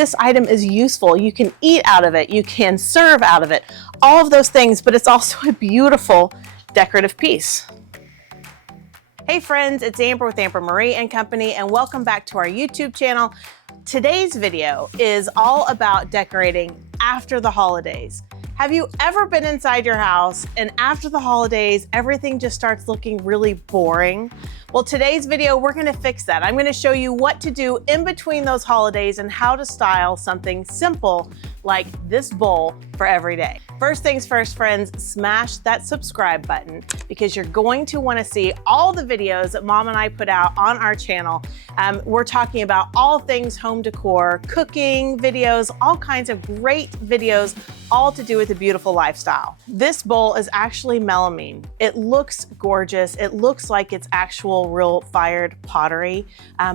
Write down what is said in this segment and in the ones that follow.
this item is useful. You can eat out of it, you can serve out of it, all of those things, but it's also a beautiful decorative piece. Hey friends, it's Amber with Amber Marie and Company, and welcome back to our YouTube channel. Today's video is all about decorating after the holidays. Have you ever been inside your house and after the holidays, everything just starts looking really boring? Well, today's video, we're gonna fix that. I'm gonna show you what to do in between those holidays and how to style something simple like this bowl for every day. First things first, friends, smash that subscribe button because you're going to wanna see all the videos that Mom and I put out on our channel. We're talking about all things home decor, cooking videos, all kinds of great videos, all to do with a beautiful lifestyle. This bowl is actually melamine. It looks gorgeous. It looks like it's actual real fired pottery,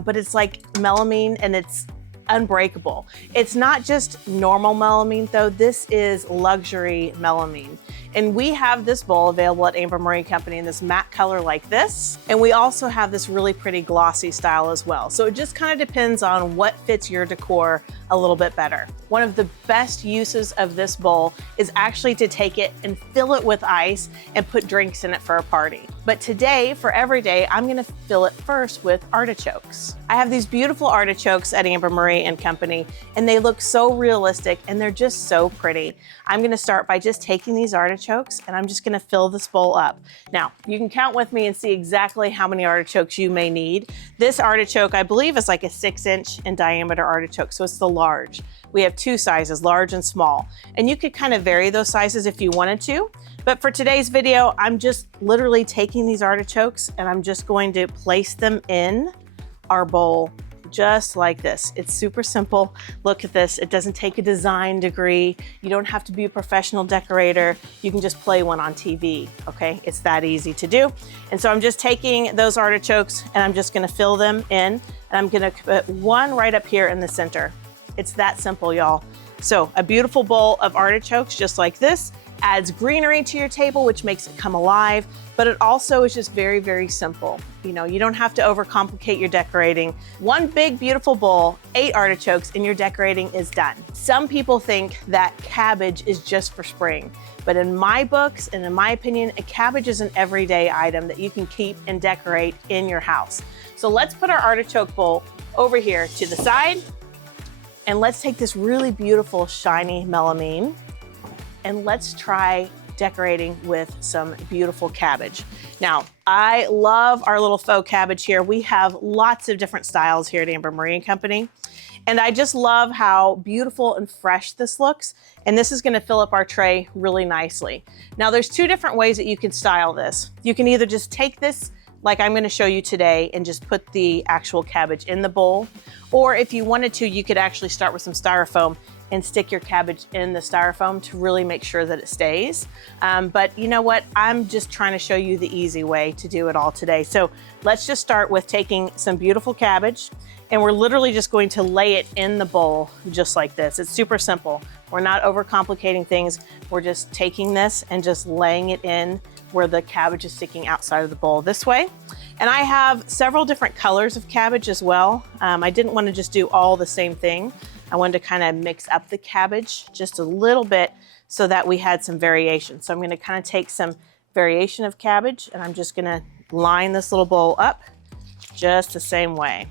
but it's like melamine and it's unbreakable. It's not just normal melamine though, this is luxury melamine. And we have this bowl available at Amber Marie Company in this matte color like this. And we also have this really pretty glossy style as well. So it just kind of depends on what fits your decor a little bit better. One of the best uses of this bowl is actually to take it and fill it with ice and put drinks in it for a party. But today, for every day, I'm gonna fill it first with artichokes. I have these beautiful artichokes at Amber Marie and Company, and they look so realistic and they're just so pretty. I'm gonna start by just taking these artichokes and I'm just gonna fill this bowl up. Now, you can count with me and see exactly how many artichokes you may need. This artichoke, I believe, is like a 6-inch in diameter artichoke, so it's the large. We have two sizes, large and small, and you could kind of vary those sizes if you wanted to. But for today's video, I'm just literally taking these artichokes and I'm just going to place them in our bowl just like this. It's super simple. Look at this. It doesn't take a design degree. You don't have to be a professional decorator. You can just play one on TV, okay? It's that easy to do. And so I'm just taking those artichokes and I'm just gonna fill them in, and I'm gonna put one right up here in the center. It's that simple, y'all. So a beautiful bowl of artichokes just like this adds greenery to your table, which makes it come alive, but it also is just very, very simple. You know, you don't have to overcomplicate your decorating. One big, beautiful bowl, 8 artichokes, and your decorating is done. Some people think that cabbage is just for spring, but in my books and in my opinion, a cabbage is an everyday item that you can keep and decorate in your house. So let's put our artichoke bowl over here to the side, and let's take this really beautiful, shiny melamine, and let's try decorating with some beautiful cabbage. Now, I love our little faux cabbage here. We have lots of different styles here at Amber Marie Company. And I just love how beautiful and fresh this looks. And this is gonna fill up our tray really nicely. Now, there's two different ways that you can style this. You can either just take this, like I'm gonna show you today, and just put the actual cabbage in the bowl. Or if you wanted to, you could actually start with some styrofoam and stick your cabbage in the styrofoam to really make sure that it stays. But you know what? I'm just trying to show you the easy way to do it all today. So let's just start with taking some beautiful cabbage, and we're literally just going to lay it in the bowl just like this. It's super simple. We're not overcomplicating things. We're just taking this and just laying it in where the cabbage is sticking outside of the bowl this way. And I have several different colors of cabbage as well. I didn't want to just do all the same thing. I wanted to kind of mix up the cabbage just a little bit so that we had some variation. So I'm going to kind of take some variation of cabbage and I'm just going to line this little bowl up just the same way.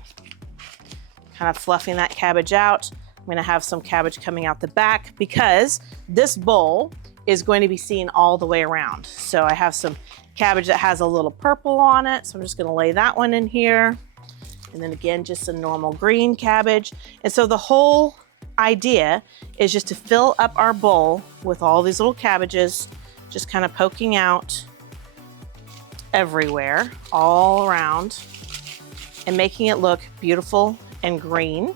Kind of fluffing that cabbage out. I'm going to have some cabbage coming out the back because this bowl is going to be seen all the way around. So I have some cabbage that has a little purple on it. So I'm just going to lay that one in here. And then again, just a normal green cabbage. And so the whole idea is just to fill up our bowl with all these little cabbages, just kind of poking out everywhere, all around, and making it look beautiful and green.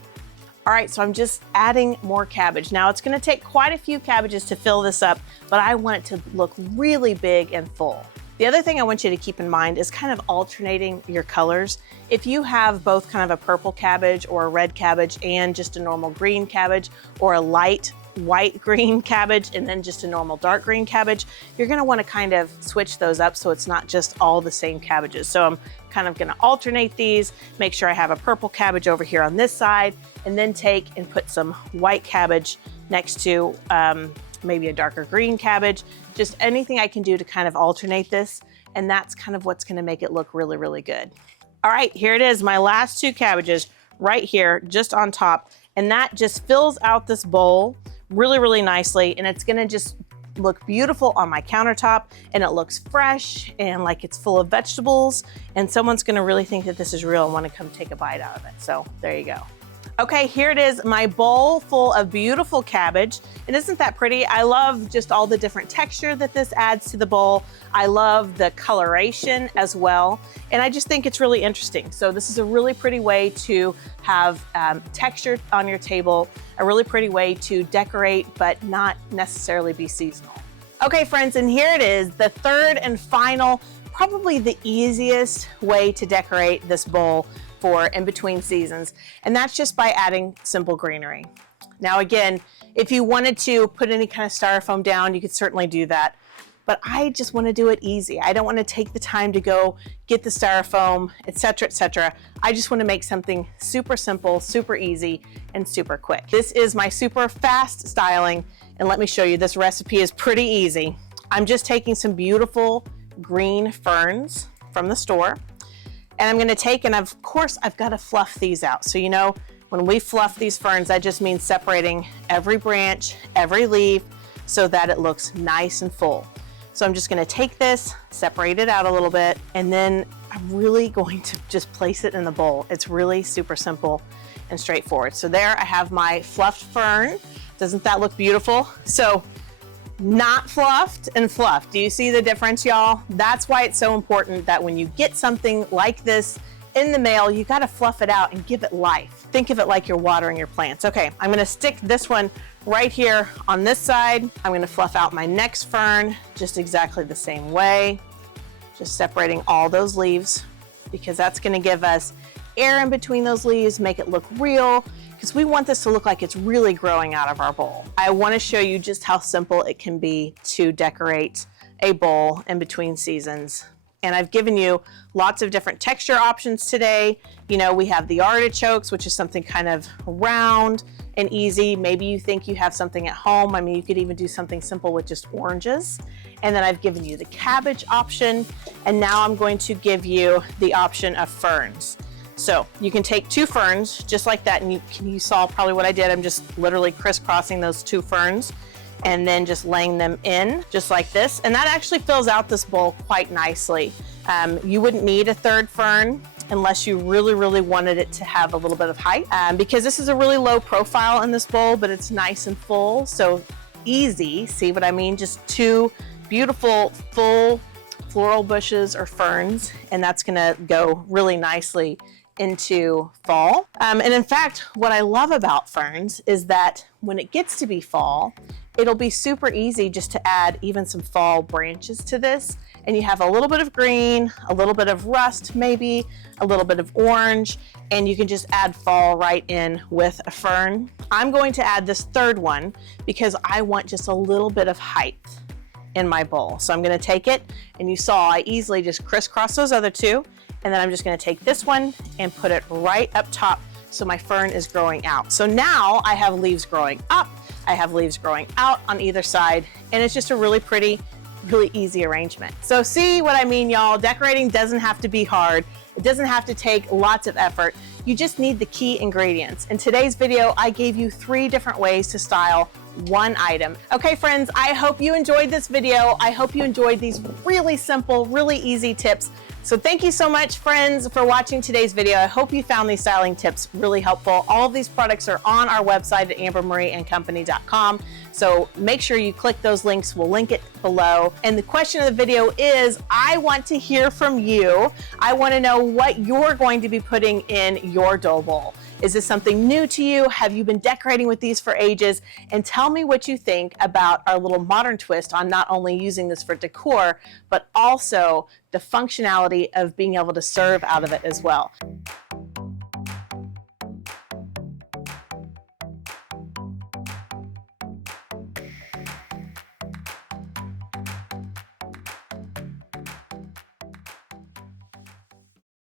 All right, so I'm just adding more cabbage. Now it's gonna take quite a few cabbages to fill this up, but I want it to look really big and full. The other thing I want you to keep in mind is kind of alternating your colors. If you have both kind of a purple cabbage or a red cabbage and just a normal green cabbage, or a light white green cabbage and then just a normal dark green cabbage, you're gonna wanna kind of switch those up so it's not just all the same cabbages. So I'm kind of gonna alternate these, make sure I have a purple cabbage over here on this side, and then take and put some white cabbage next to maybe a darker green cabbage. Just anything I can do to kind of alternate this, and that's kind of what's gonna make it look really, really good. All right, here it is, my last two cabbages right here, just on top, and that just fills out this bowl really, really nicely, and it's gonna just look beautiful on my countertop, and it looks fresh and like it's full of vegetables, and someone's gonna really think that this is real and wanna come take a bite out of it. So there you go. Okay, here it is, my bowl full of beautiful cabbage. And isn't that pretty? I love just all the different texture that this adds to the bowl. I love the coloration as well. And I just think it's really interesting. So this is a really pretty way to have texture on your table, a really pretty way to decorate, but not necessarily be seasonal. Okay, friends, and here it is, the third and final, probably the easiest way to decorate this bowl for in between seasons, and that's just by adding simple greenery. Now again, if you wanted to put any kind of styrofoam down, you could certainly do that, but I just want to do it easy. I don't want to take the time to go get the styrofoam, etc., etc. I just want to make something super simple, super easy, and super quick. This is my super fast styling, and let me show you, this recipe is pretty easy. I'm just taking some beautiful green ferns from the store, and I'm gonna take, and of course I've gotta fluff these out. So you know, when we fluff these ferns, that just means separating every branch, every leaf, so that it looks nice and full. So I'm just gonna take this, separate it out a little bit, and then I'm really going to just place it in the bowl. It's really super simple and straightforward. So there I have my fluffed fern. Doesn't that look beautiful? So not fluffed and fluffed. Do you see the difference, y'all? That's why it's so important that when you get something like this in the mail, you gotta fluff it out and give it life. Think of it like you're watering your plants. Okay, I'm gonna stick this one right here on this side. I'm gonna fluff out my next fern just exactly the same way. Just separating all those leaves, because that's gonna give us air in between those leaves, make it look real, because we want this to look like it's really growing out of our bowl. I want to show you just how simple it can be to decorate a bowl in between seasons. And I've given you lots of different texture options today. You know, we have the artichokes, which is something kind of round and easy. Maybe you think you have something at home. I mean, you could even do something simple with just oranges. And then I've given you the cabbage option. And now I'm going to give you the option of ferns. So you can take two ferns just like that, and you saw probably what I did. I'm just literally crisscrossing those two ferns and then just laying them in just like this. And that actually fills out this bowl quite nicely. You wouldn't need a third fern unless you really, really wanted it to have a little bit of height, because this is a really low profile in this bowl, but it's nice and full, so easy. See what I mean? Just two beautiful full floral bushes or ferns, and that's gonna go really nicely into fall. And in fact, what I love about ferns is that when it gets to be fall, it'll be super easy just to add even some fall branches to this. And you have a little bit of green, a little bit of rust, maybe a little bit of orange, and you can just add fall right in with a fern. I'm going to add this third one because I want just a little bit of height in my bowl. So I'm gonna take it, and you saw I easily just crisscross those other two, and then I'm just gonna take this one and put it right up top so my fern is growing out. So now I have leaves growing up, I have leaves growing out on either side, and it's just a really pretty, really easy arrangement. So see what I mean, y'all? Decorating doesn't have to be hard. It doesn't have to take lots of effort. You just need the key ingredients. In today's video, I gave you 3 different ways to style one item. Okay, friends, I hope you enjoyed this video. I hope you enjoyed these really simple, really easy tips. So thank you so much, friends, for watching today's video. I hope you found these styling tips really helpful. All of these products are on our website at ambermarieandcompany.com. So make sure you click those links. We'll link it below. And the question of the video is, I want to hear from you. I want to know what you're going to be putting in your dough bowl. Is this something new to you? Have you been decorating with these for ages? And tell me what you think about our little modern twist on not only using this for decor, but also the functionality of being able to serve out of it as well.